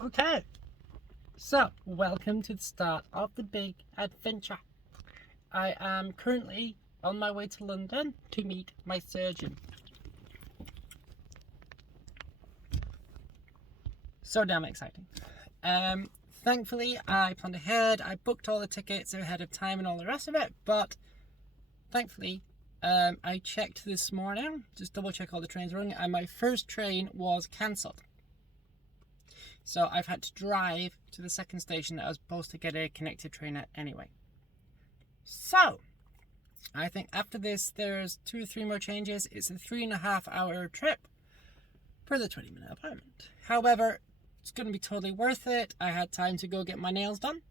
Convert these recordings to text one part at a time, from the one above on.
Okay, so welcome to the start of the big adventure. I am currently on my way to London to meet my surgeon. So damn exciting. Thankfully, I planned ahead. I booked all the tickets ahead of time and all the rest of it. But thankfully, I checked this morning, just double check all the trains running, and my first train was cancelled. So I've had to drive to the second station that I was supposed to get a connected train at anyway. So I think after this there's 2 or 3 more changes. It's a 3.5-hour trip for the 20-minute appointment. However, it's going to be totally worth it. I had time to go get my nails done.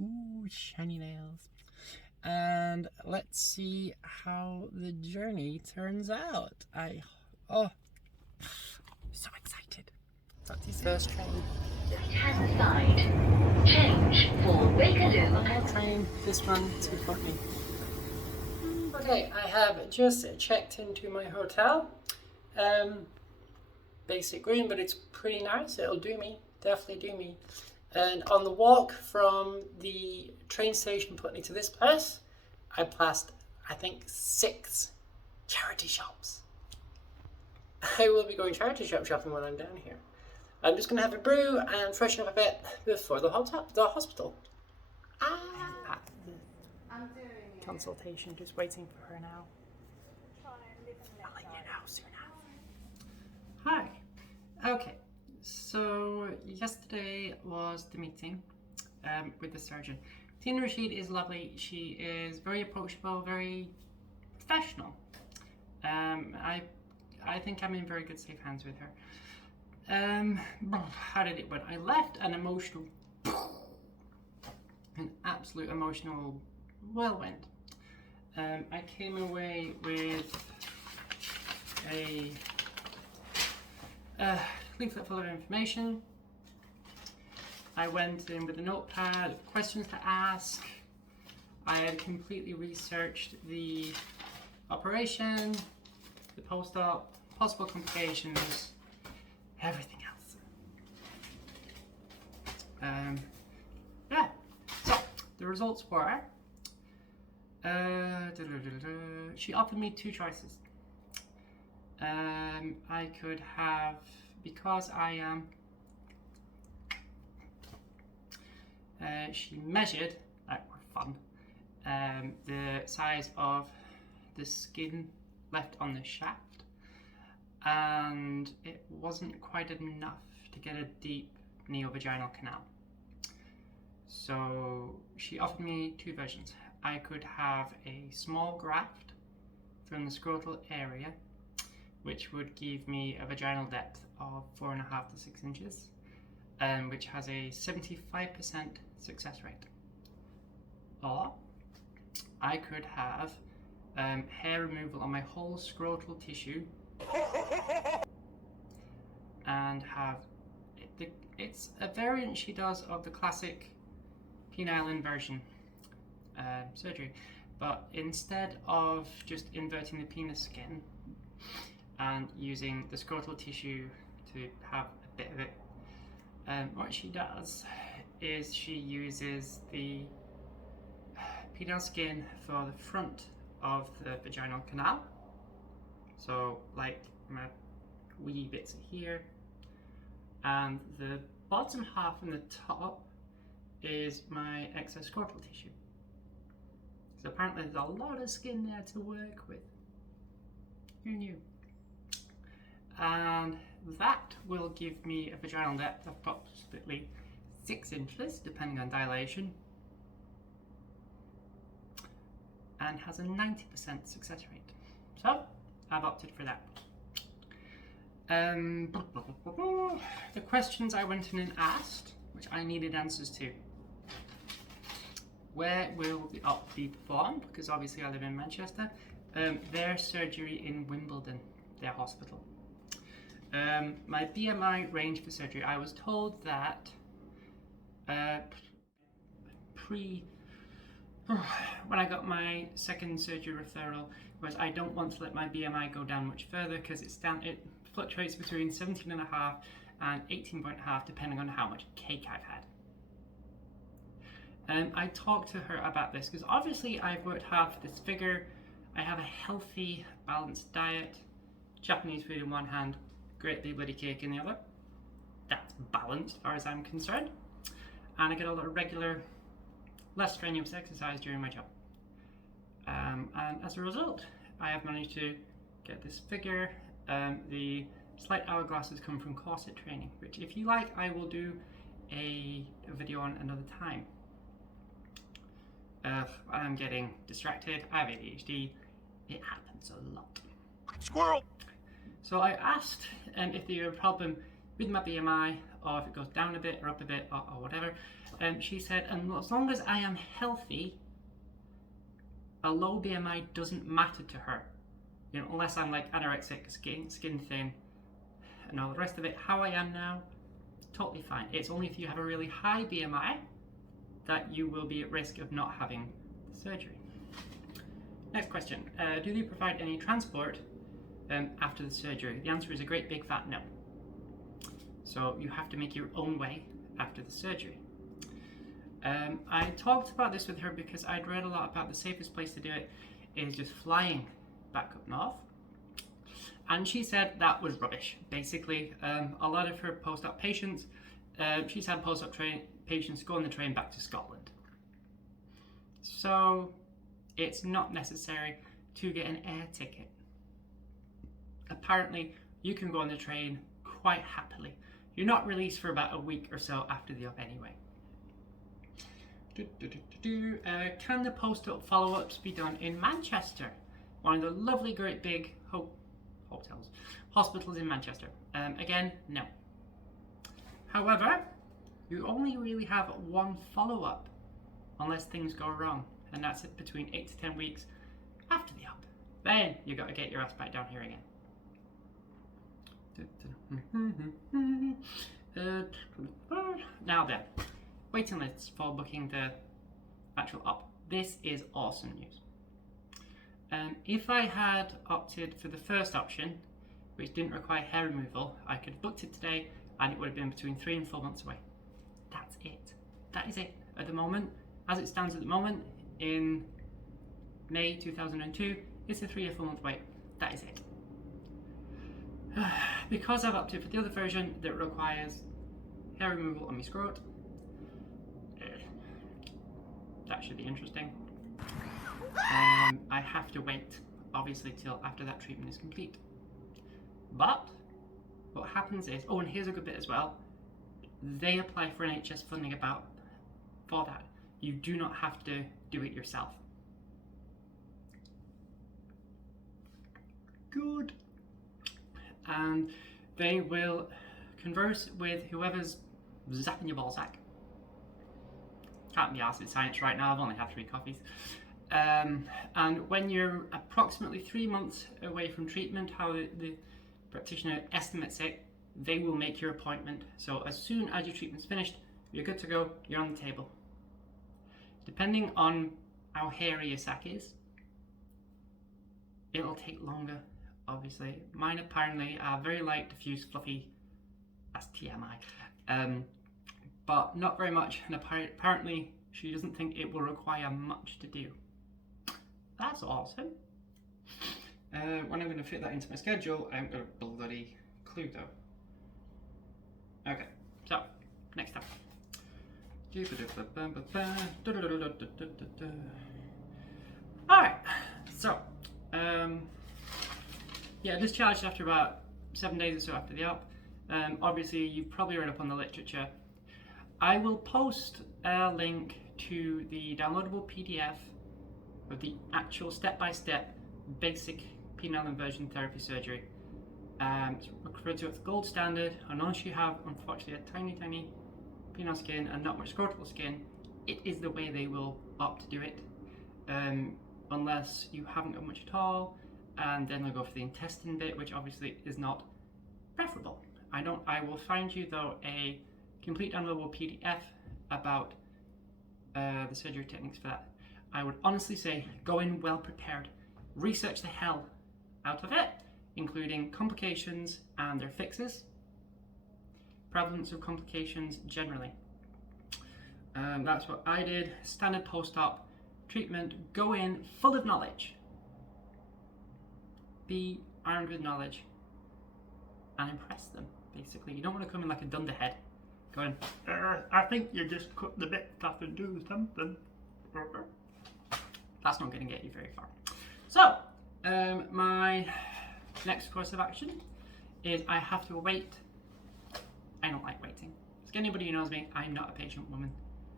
Ooh, shiny nails. And let's see how the journey turns out. Oh, so excited. That's the first train. Left-hand side. Change for Bakerloo. One more train. This one to Putney. Okay, I have just checked into my hotel. Basic room, but it's pretty nice. It'll do me. Definitely do me. And on the walk from the train station Putney to this place, I passed, I think, 6 charity shops. I will be going charity shop shopping when I'm down here. I'm just going to have a brew and freshen up a bit before the hospital. I'm doing it. Consultation, just waiting for her now. I'll let you know soon enough. Hi. Okay, so yesterday was the meeting with the surgeon. Rashid is lovely. She is very approachable, very professional. I think I'm in very good safe hands with her. How did it went? I left an absolute emotional whirlwind. I came away with a leaflet full of information. I went in with a notepad, questions to ask. I had completely researched the operation, the post-op, possible complications, everything else. Yeah, so the results were, she offered me 2 choices. I could have, because I am, she measured, that were fun, the size of the skin left on the shaft, and it wasn't quite enough to get a deep neovaginal canal. So she offered me 2 versions. I could have a small graft from the scrotal area, which would give me a vaginal depth of 4.5 to 6 inches, which has a 75% success rate. Or I could have hair removal on my whole scrotal tissue and have it's a variant she does of the classic penile inversion surgery, but instead of just inverting the penis skin and using the scrotal tissue to have a bit of it, what she does is she uses the penile skin for the front of the vaginal canal, so like my wee bits here, and the bottom half and the top is my excess scrotal tissue. So apparently there's a lot of skin there to work with. Who knew? And that will give me a vaginal depth of approximately 6 inches, depending on dilation, and has a 90% success rate. So I've opted for that. The questions I went in and asked, which I needed answers to. Where will the op be performed? Because obviously I live in Manchester. Their surgery in Wimbledon, their hospital. My BMI range for surgery, I was told that when I got my second surgery referral, was I don't want to let my BMI go down much further because it fluctuates between 17.5 and 18.5 depending on how much cake I've had. I talked to her about this because obviously I've worked hard for this figure. I have a healthy, balanced diet, Japanese food in one hand, great big bloody cake in the other. That's balanced as far as I'm concerned. And I get a lot of regular, less strenuous exercise during my job. And as a result, I have managed to get this figure. The slight hourglasses come from corset training, which if you like, I will do a video on another time. I'm getting distracted, I have ADHD, it happens a lot. Squirrel! So I asked if there were a problem with my BMI, or if it goes down a bit or up a bit or whatever. She said, and as long as I am healthy, a low BMI doesn't matter to her. You know, unless I'm like anorexic, skin thin, and all the rest of it. How I am now, totally fine. It's only if you have a really high BMI that you will be at risk of not having surgery. Next question, do they provide any transport after the surgery? The answer is a great big fat no. So you have to make your own way after the surgery. I talked about this with her because I'd read a lot about the safest place to do it is just flying back up north. And she said that was rubbish. Basically, a lot of her post-op patients, she's had post-op patients go on the train back to Scotland. So it's not necessary to get an air ticket. Apparently, you can go on the train quite happily. You're not released for about a week or so after the op anyway. Can the post-op follow-ups be done in Manchester? One of the lovely, great big hospitals in Manchester. Again, no. However, you only really have one follow-up unless things go wrong, and that's it between 8 to 10 weeks after the op. Then you got to get your ass back down here again. Now then, waiting lists for booking the actual op. This is awesome news. If I had opted for the first option, which didn't require hair removal, I could have booked it today and it would have been between 3 and 4 months away. That's it. That is it at the moment. As it stands at the moment, in May 2002, it's a 3 or 4 month wait. That is it. Because I've opted for the other version that requires hair removal on my scrot, that should be interesting. I have to wait, obviously, till after that treatment is complete. But what happens is, oh, and here's a good bit as well. They apply for NHS funding for that. You do not have to do it yourself. Good. And they will converse with whoever's zapping your ballsack. Can't be arsed with science right now, I've only had 3 coffees. And when you're approximately 3 months away from treatment, how the practitioner estimates it, they will make your appointment. So as soon as your treatment's finished, you're good to go, you're on the table. Depending on how hairy your sack is, it'll take longer, obviously. Mine apparently are very light, diffuse, fluffy, that's TMI, but not very much, and apparently she doesn't think it will require much to do. That's awesome. When I'm going to fit that into my schedule, I haven't got a bloody clue though. Okay, so next up. Alright, so yeah, discharged after about 7 days or so after the op. Obviously you've probably read up on the literature. I will post a link to the downloadable PDF of the actual step-by-step basic penile inversion therapy surgery. It's referred to as the gold standard, and unless you have, unfortunately, a tiny penile skin and not much scrotal skin, it is the way they will opt to do it. Unless you haven't got much at all, and then they'll go for the intestine bit, which obviously is not preferable. I will find you though a complete downloadable PDF about the surgery techniques for that. I would honestly say go in well prepared. Research the hell out of it, including complications and their fixes. prevalence of complications generally. That's what I did. Standard post-op treatment. Go in full of knowledge. Be armed with knowledge and impress them, basically. You don't want to come in like a dunderhead going, I think you just cut the bit off and do something. That's not going to get you very far. So, my next course of action is I have to wait. I don't like waiting. As anybody who knows me, I'm not a patient woman.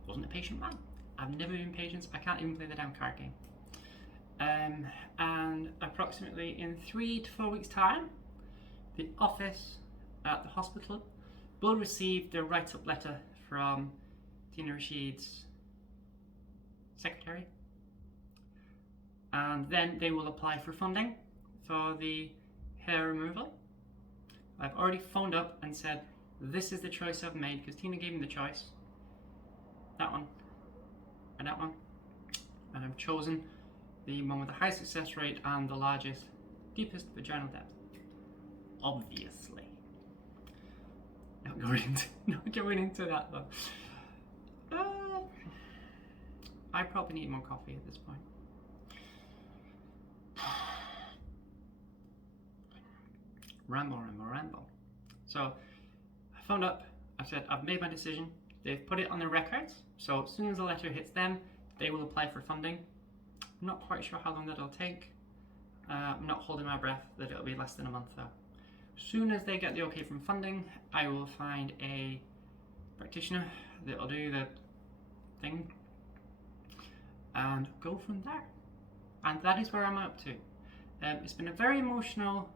Wasn't a patient man. I've never been patient. I can't even play the damn card game. And approximately in 3 to 4 weeks' time, the office at the hospital will receive the write-up letter from Tina Rashid's secretary, and then they will apply for funding for the hair removal. I've already phoned up and said this is the choice I've made, because Tina gave me the choice, that one and that one, and I've chosen the one with the high success rate and the largest, deepest vaginal depth. Obviously. Not going into that though. I probably need more coffee at this point. Ramble. So I phoned up, I said I've made my decision. They've put it on their records, so as soon as the letter hits them, they will apply for funding. I'm not quite sure how long that'll take. I'm not holding my breath that it'll be less than a month though. As soon as they get the okay from funding, I will find a practitioner that'll do the thing and go from there. And that is where I'm up to. It's been a very emotional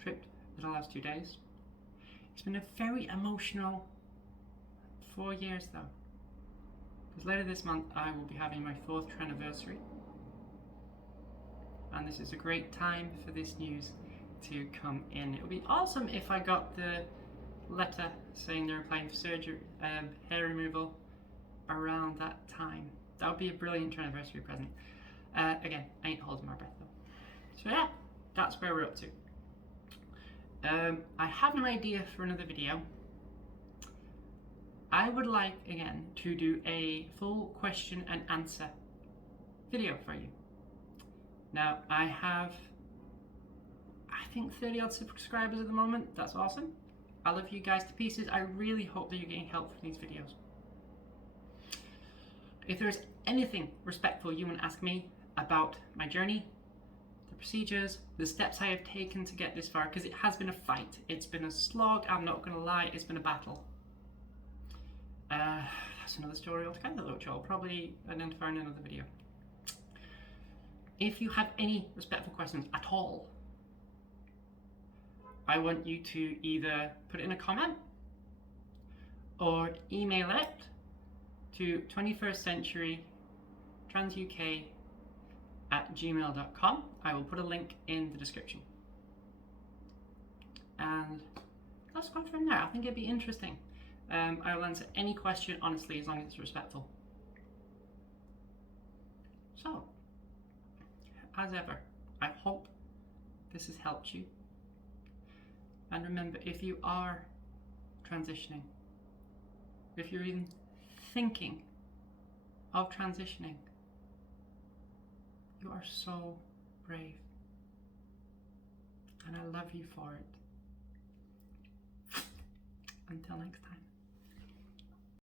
trip the last 2 days. It's been a very emotional 4 years though. Because later this month I will be having my 4th anniversary. And this is a great time for this news to come in. It would be awesome if I got the letter saying they're applying for surgery, hair removal around that time. That would be a brilliant anniversary present. Again, I ain't holding my breath though. So yeah, that's where we're up to. I have an idea for another video. I would like, again, to do a full question and answer video for you. Now, I have, I think 30 odd subscribers at the moment. That's awesome. I love you guys to pieces. I really hope that you're getting help from these videos. If there's anything respectful you want to ask me about my journey, the procedures, the steps I have taken to get this far, because it has been a fight. It's been a slog, I'm not going to lie, it's been a battle. That's another story altogether, which I'll probably identify in another video. If you have any respectful questions at all, I want you to either put it in a comment or email it to 21stcenturytransuk@gmail.com. I will put a link in the description. And let's go from there. I think it'd be interesting. I will answer any question honestly, as long as it's respectful. So, as ever, I hope this has helped you. And remember, if you are transitioning, if you're even thinking of transitioning, you are so brave. And I love you for it. Until next time.